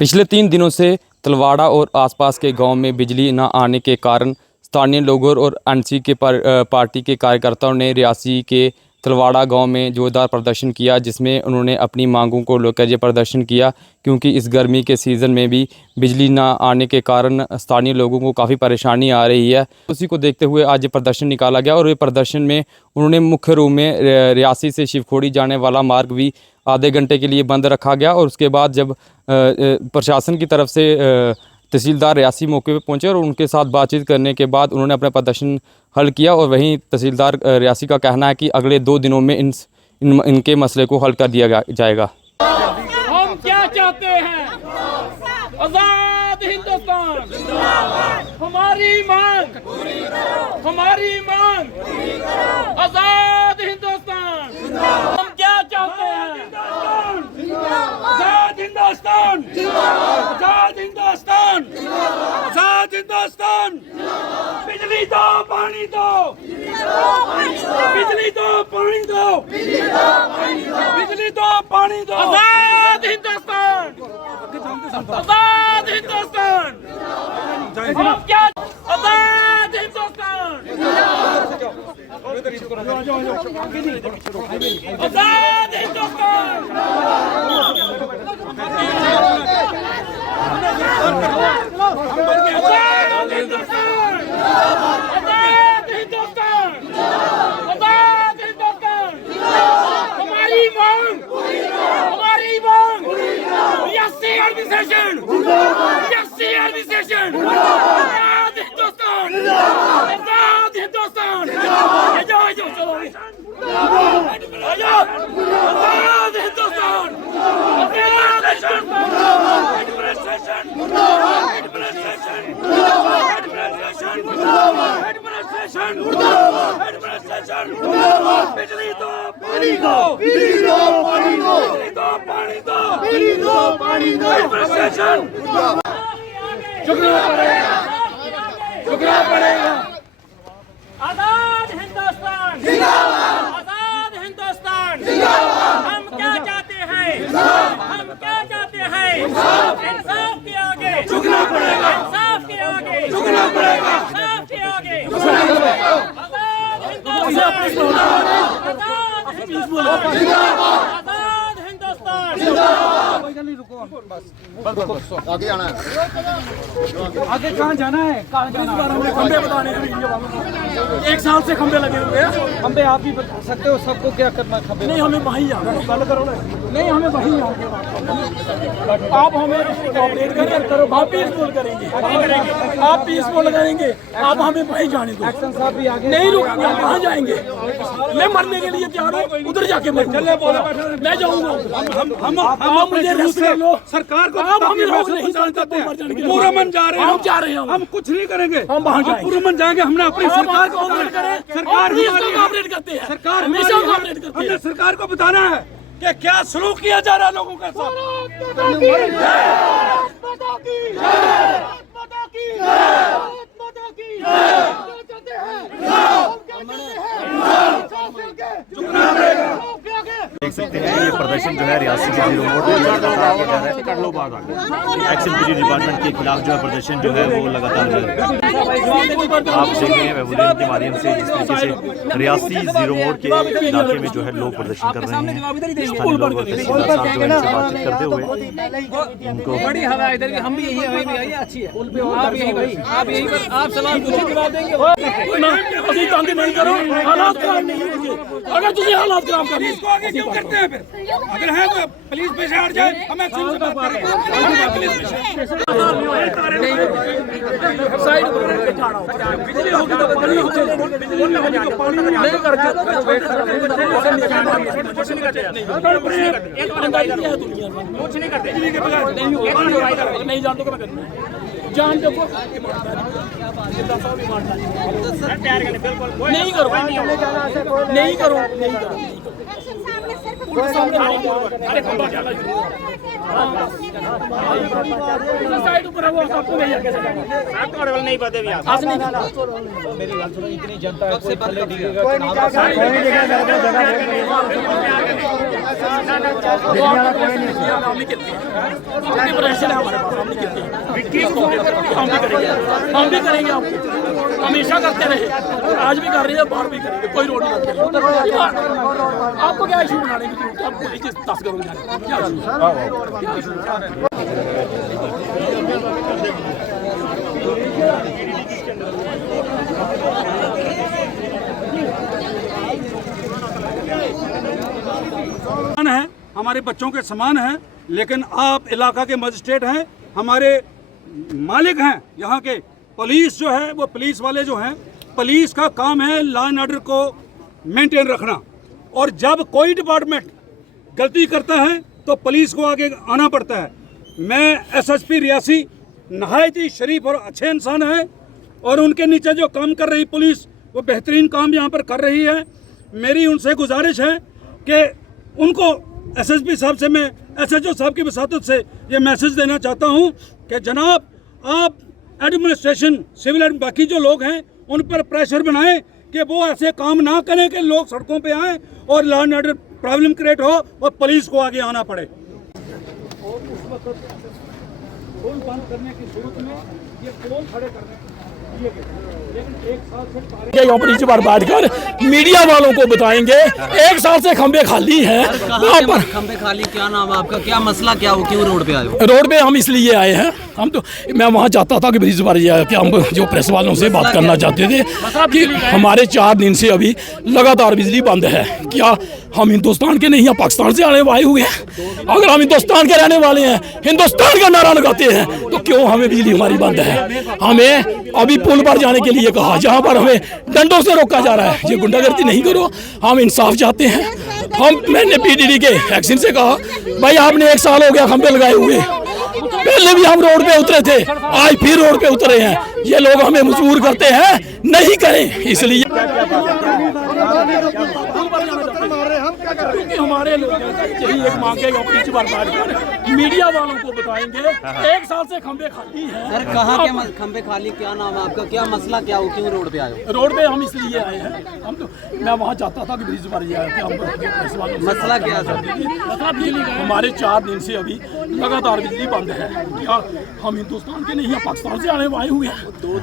पिछले 3 दिनों से तलवाड़ा और आसपास के गांव में बिजली न आने के कारण स्थानीय लोगों और एनसी के पार्टी के कार्यकर्ताओं ने रियासी के तलवाड़ा गांव में जोरदार प्रदर्शन किया, जिसमें उन्होंने अपनी मांगों को लेकर ये प्रदर्शन किया क्योंकि इस गर्मी के सीज़न में भी बिजली ना आने के कारण स्थानीय लोगों को काफ़ी परेशानी आ रही है। उसी को देखते हुए आज ये प्रदर्शन निकाला गया और ये प्रदर्शन में उन्होंने मुख्य रूप में रियासी से शिवखोड़ी जाने वाला मार्ग भी आधे घंटे के लिए बंद रखा गया। और उसके बाद जब प्रशासन की तरफ से तहसीलदार रियासी मौके पर पहुंचे और उनके साथ बातचीत करने के बाद उन्होंने अपना प्रदर्शन हल किया। और वहीं तहसीलदार रियासी का कहना है कि अगले 2 दिनों में इनके मसले को हल कर दिया जाएगा। हम क्या चाहते हैं? आजाद हिंदुस्तान, हमारी मांग, हमारी मांग, आजाद हिंदुस्तान। हम क्या चाहते हैं? आजाद हिंदुस्तान, आजाद हिंदुस्तान, आजाद हिंदुस्तान। बिजली दो, पानी दो, बिजली दो, पानी दो, बिजली दो, पानी दो। आजाद हिंदुस्तान, आजाद हिंदुस्तान। हम क्या? आजाद हिंदुस्तान, आजाद हिंदुस्तान। आजाद हिंदुस्तान, आजाद हिंदुस्तान, आजाद हिंदुस्तान। हमारी मांग, हमारी मांग, रियासी एडमिनिस्ट्रेशन, रियासी एडमिनिस्ट्रेशन। आजाद हिंदुस्तान, आजाद हिंदुस्तान। चलो आजाद हिंदुस्तान, आजाद एडमिनिस्ट्रेशन, एडमिनिस्ट्रेशन, एडमिनिस्ट्रेशन, एडमिनिस्ट्रेशन। बिजली दो, पानी दो, बिजली दो, पानी दो, बिजली दो, पानी दो, बिजली दो, पानी दो। एडमिनिस्ट्रेशन झुकना पड़ेगा, झुकना पड़ेगा। आजाद हिंदुस्तान जिंदाबाद, आजाद हिंदुस्तान जिंदाबाद। हम क्या चाहते हैं? हम क्या चाहते हैं? इंसाफ के आगे झुकना पड़ेगा, इंसाफ के आगे झुकना पड़ेगा, इंसाफ के आगे झुकना पड़ेगा। आजाद हिंदुस्तान जिंदाबाद, आजाद हिंदुस्तान जिंदाबाद, आजाद हिंदुस्तान जिंदाबाद। आगे आना है, आगे कहाँ जाना है? कहाँ जाना है? हमें खंबे बताने के 1 साल से खंबे लगे हुए हैं। खंबे आप ही बता सकते हो, सबको क्या करना है? खंबे नहीं, हमें वहीं जाना है। कल करो ना, नहीं हमें वहीं जाना। आप हमें कोऑपरेट करो, आप पीसफुल करेंगे, आप पीसफुल करेंगे, आप हमें वहीं जाने दो। एक्शन साहब भी आगे नहीं रुकेंगे, हम वहाँ जाएंगे। मैं मरने के लिए तैयार हूँ, उधर जाके मैं जाऊँगा। आप मुझे रेस्ट कर लो, सरकार को आप हमें रोक नहीं सकते। पूरा मन जा रहे हैं, हम जा रहे हैं, हम कुछ नहीं करेंगे, हम वहाँ जाएंगे, पूरा मन जाएंगे। हमने अपनी सरकार को ऑपरेट करें, सरकार ऑपरेट करते हैं, सरकार हमेशा ऑपरेट करती है। हमने सरकार को बताना है कि क्या सलूक किया जा रहा है लोगों के साथ। देख सकते हैं ये प्रदर्शन जो है रियासी के जीरो मोड़ पर लगातार किया जा रहा है। एक्शन ब्रिज डिपार्टमेंट के खिलाफ जो है प्रदर्शन जो है वो लगातार आप देख रहे हैं वेबुलेन के माध्यम से जिस तरीके से रियासी जीरो मोड़ के इलाके में जो है लोग प्रदर्शन कर रहे हैं। स्थानीय लोग बातचीत करते हुए उनको बड़ी हवा है इधर की। हम भी यही अच्छी है। आप यही भाई, आप यही पर आप सवाल पूछे जवाब देंगे। नहीं करो, हालात खराब नहीं होंगे। अगर तुझे हालात खराब करने क्यों करते हैं? फिर अगर है तो पुलिस पे हट जाए, हमें एक्शन से बात करें। हमें पुलिस साइड पर जाना हो, बिजली होगी तो पानी होगी, बिजली होगी तो पानी नहीं करके एक ईमानदारी है दुनिया में, कुछ नहीं करते बिजली के बगैर नहीं जानते को मैं करना है। जान देखो नहीं करो, नहीं करो, नहीं करो। साइड ऊपर है वो आपको नहीं आके साहब थोड़े वाल नहीं पता भी आप मेरी बात सुनो, इतनी जनता कब से बंद कर दी हम भी करेंगे, आपको हमेशा करते रहे, आज भी कर रहे हैं, बाहर भी करेंगे, कोई रोड नहीं करते। आपको क्या इशू बनाने की जरूरत है? आप पुलिस 10 करोड़ क्या है, हमारे बच्चों के समान है, लेकिन आप इलाका के मजिस्ट्रेट हैं, हमारे मालिक हैं यहाँ के। पुलिस जो है वो पुलिस वाले जो हैं, पुलिस का काम है लॉ एंड ऑर्डर को मेंटेन रखना, और जब कोई डिपार्टमेंट गलती करता है तो पुलिस को आगे आना पड़ता है। मैं एसएसपी रियासी नहायत ही शरीफ और अच्छे इंसान हैं, और उनके नीचे जो काम कर रही पुलिस वो बेहतरीन काम यहाँ पर कर रही है। मेरी उनसे गुजारिश है कि उनको एसएसपी साहब से, मैं एसएचओ साहब की वसातत से ये मैसेज देना चाहता हूँ कि जनाब आप एडमिनिस्ट्रेशन, सिविल एंड बाकी जो लोग हैं उन पर प्रेशर बनाएं कि वो ऐसे काम ना करें कि लोग सड़कों पे आएँ और law and order problem create हो और पुलिस को आगे आना पड़े। और उस वक्त पोल बंद करने की सूरत में ये पोल खड़े करने लेकिन एक साल से ऑपरेशन पर बैठकर मीडिया वालों को बताएंगे, एक साल से खंबे खाली हैं वहाँ पर। खंबे खाली, क्या नाम है आपका, क्या मसला क्या हो, क्यों रोड पे आए हो? रोड पे हम इसलिए आए हैं, हम तो मैं वहाँ चाहता था कि ब्रिज पर कि हम जो प्रेस वालों से बात करना चाहते थे कि हमारे 4 दिन से अभी लगातार बिजली बंद है। क्या हम हिंदुस्तान के नहीं हैं, पाकिस्तान से आने वाले हुए हैं? अगर हम हिंदुस्तान के रहने वाले हैं, हिंदुस्तान का नारा लगाते हैं, तो क्यों हमें बिजली हमारी बंद है? हमें अभी पुल पर जाने के लिए कहा, जहाँ पर हमें डंडों से रोका जा रहा है। ये गुंडागर्दी नहीं करो, हम इंसाफ चाहते हैं। मैंने पीडीडी के एक्शन से कहा, भाई आपने 1 साल हो गया खंबे लगाए हुए, पहले भी हम रोड पे उतरे थे, आज फिर रोड पे उतरे हैं। ये लोग हमें मजबूर करते हैं, नहीं करें, इसलिए क्योंकि हमारे लोग यही एक मांगे ऑपरेशन पर बैठकर मीडिया वालों को बताएंगे, 1 साल से खंबे खाली हैं। सर कहाँ के खंबे खाली, क्या नाम है आपका, क्या मसला क्या हो, क्यों रोड पे आए हो? रोड पे हम इसलिए आए हैं, हम तो मैं वहाँ चाहता था कि ब्रिज पर मसला क्या है? हमारे 4 दिन से अभी लगातार बिजली बंद है। क्या हम हिंदुस्तान के नहीं हैं, पाकिस्तान से आने आए हुए हैं?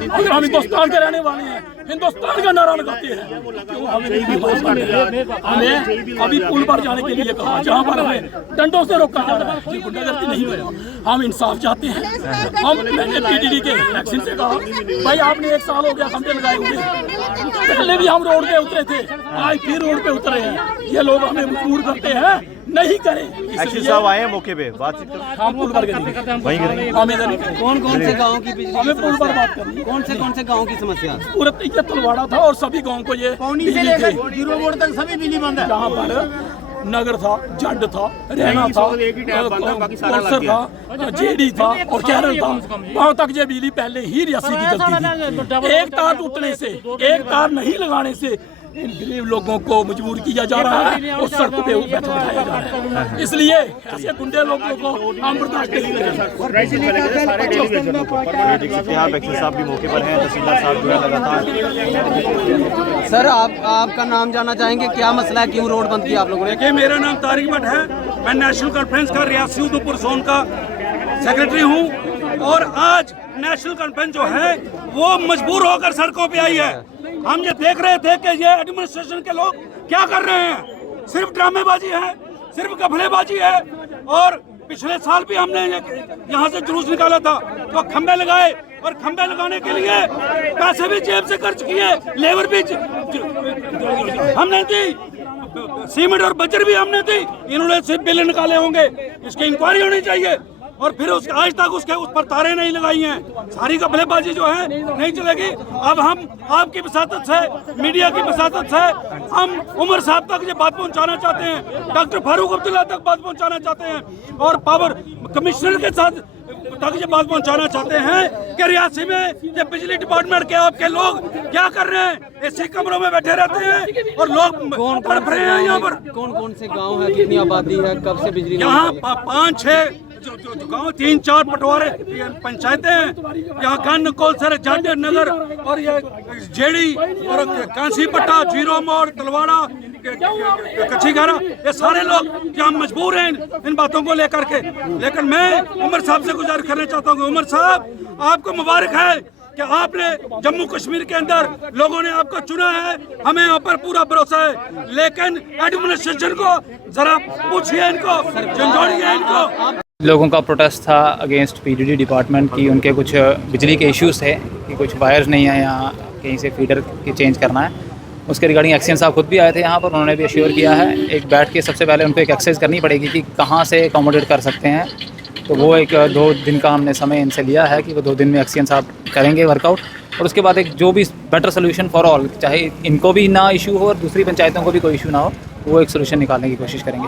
अगर हम हिंदुस्तान के रहने वाले हैं, हिंदुस्तान का नारा लगाते हैं, क्यों हमें अभी पुल पर जाने के लिए कहा, जहाँ पर हमें डंडों से रोका जा रहा है। ये गुंडागर्दी नहीं है, हम इंसाफ चाहते हैं। मैंने पीडीडी के एक्शन से कहा, भाई आपने 1 साल हो गया खंबे लगाए हुए, पहले भी हम रोड पे उतरे थे, आज फिर रोड पे उतरे हैं। ये लोग हमें मजबूर करते हैं, नहीं करें। एक्शन साहब आए हैं मौके पे, बातचीत करें। हम पुल पर करेंगे, वहीं करेंगे। कौन कौन से गाँव की बिजली, हमें पुल पर बात करनी है। कौन से गाँव की समस्या? पूरा ये तलवाड़ा था और सभी गाँव को ये बिजली थी। जीरो मोड़ तक सभी बिजली बंद है। जहाँ पर नगर था, जड था, रहना था, कौंसर था, जेडी था और केरल था, वहाँ तक ये बिजली पहले ही रियासी की चलती थी। एक तार टूटने से, एक तार नहीं लगाने से इन गरीब लोगों को मजबूर किया जा रहा है और सड़क पे बैठाया जा रहा है। इसलिए ऐसे गुंडे लोगों को हम बर्दाश्त नहीं करेंगे। आप एक्शन साहब भी मौके पर हैं, तहसीलदार साहब जो है लगातार। सर आपका नाम जानना चाहेंगे, क्या मसला है, क्यों रोड बंद किया आप लोगों ने? देखिए, मेरा नाम तारिक भट्ट है, मैं नेशनल कॉन्फ्रेंस का रियासी उधमपुर जोन का सेक्रेटरी हूँ, और आज नेशनल कॉन्फ्रेंस जो है वो मजबूर होकर सड़कों पे आई है। हम ये देख रहे थे कि ये एडमिनिस्ट्रेशन के लोग क्या कर रहे हैं, सिर्फ ड्रामेबाजी है, सिर्फ घपलेबाजी है। और पिछले साल भी हमने यहाँ से जुलूस निकाला था, तो खंबे लगाए, और खंबे लगाने के लिए पैसे भी जेब से खर्च किए, लेबर भी हमने दी, सीमेंट और बजर भी हमने दी। इन्होंने सिर्फ बिल निकाले होंगे, इसकी इंक्वायरी होनी चाहिए। और फिर आज तक उस पर तारे नहीं लगाई हैं। सारी घपलेबाजी जो है नहीं चलेगी। अब हम आपकी वसातत से, मीडिया की वसातत से, हम उमर साहब तक ये बात पहुंचाना चाहते हैं, डॉक्टर फारूक अब्दुल्ला तक बात पहुंचाना चाहते हैं, और पावर कमिश्नर के साथ तक ये बात पहुंचाना चाहते हैं कि रियासी में ये बिजली डिपार्टमेंट के आपके लोग क्या कर रहे हैं। ऐसे कमरों में बैठे रहते हैं और लोग तड़प रहे हैं। यहाँ पर कौन कौन से गाँव है, कितनी आबादी है, कब से बिजली? यहाँ 5-6 जो गाँव 3-4 पटवारे पंचायतें हैं, यहाँ गन कोलसर जाडे नगर और ये जेड़ी और कांसी पट्टा, जीरो मोड़, तलवाड़ा, कच्ची घारा, ये सारे लोग यहाँ मजबूर हैं इन बातों को लेकर के। लेकिन मैं उमर साहब से गुजारिश करना चाहता हूँ कि उमर साहब आपको मुबारक है कि आपने जम्मू कश्मीर के अंदर लोगों ने आपको चुना है, हमें यहाँ पर पूरा भरोसा है। लेकिन एडमिनिस्ट्रेशन को जरा पूछिए, इनको झंझोड़िए इनको। लोगों का प्रोटेस्ट था अगेंस्ट पीडीडी डिपार्टमेंट की, उनके कुछ बिजली के इश्यूज़ थे कि कुछ वायर्स नहीं है, यहाँ कहीं से फीडर की चेंज करना है। उसके रिगार्डिंग एक्सचेंज साहब खुद भी आए थे यहाँ पर, उन्होंने भी अश्योर किया है एक बैठ के सबसे पहले उनको एक एक्सरसाइज करनी पड़ेगी कि कहाँ से अकोमोडेट कर सकते हैं। तो वो एक 2 दिन का हमने समय इनसे लिया है कि वो 2 दिन में एक्सचेंज साहब करेंगे वर्कआउट, और उसके बाद एक जो भी बेटर सोल्यूशन फॉर ऑल, चाहे इनको भी ना इशू हो और दूसरी पंचायतों को भी कोई इशू ना हो, वो एक सोल्यूशन निकालने की कोशिश करेंगे।